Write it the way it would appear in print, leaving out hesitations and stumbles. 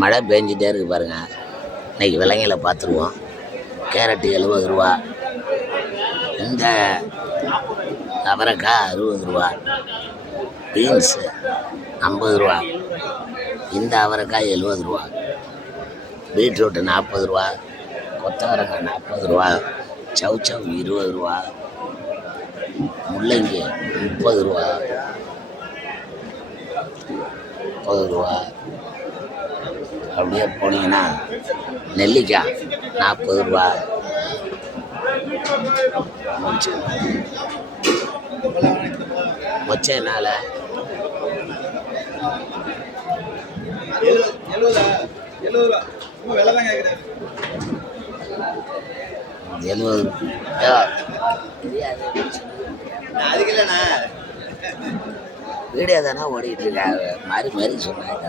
மழை பெஞ்சிட்டே இருக்கு பாருங்க. இன்னைக்கு விலைங்களை பார்த்துருவோம். கேரட்டு 70 ரூபா, இந்த அவரைக்காய் 60 ரூபா, பீன்ஸு 50 ரூபா, இந்த அவரைக்காய் 70 ரூபா, பீட்ரூட்டு 40 ரூபா, கொத்தவரங்காய் 40 ரூபா, சவுச்சவ் 20 ரூபா, முள்ளங்கி 30 ரூபா, 30 ரூபா. அப்படியே போனீங்கன்னா நெல்லிக்காய் 40 ரூபா. மொச்சைனால 70 வீடியோ தானே ஓடிட்டு இருக்காங்க. மாறி மாறி சொன்னாங்க.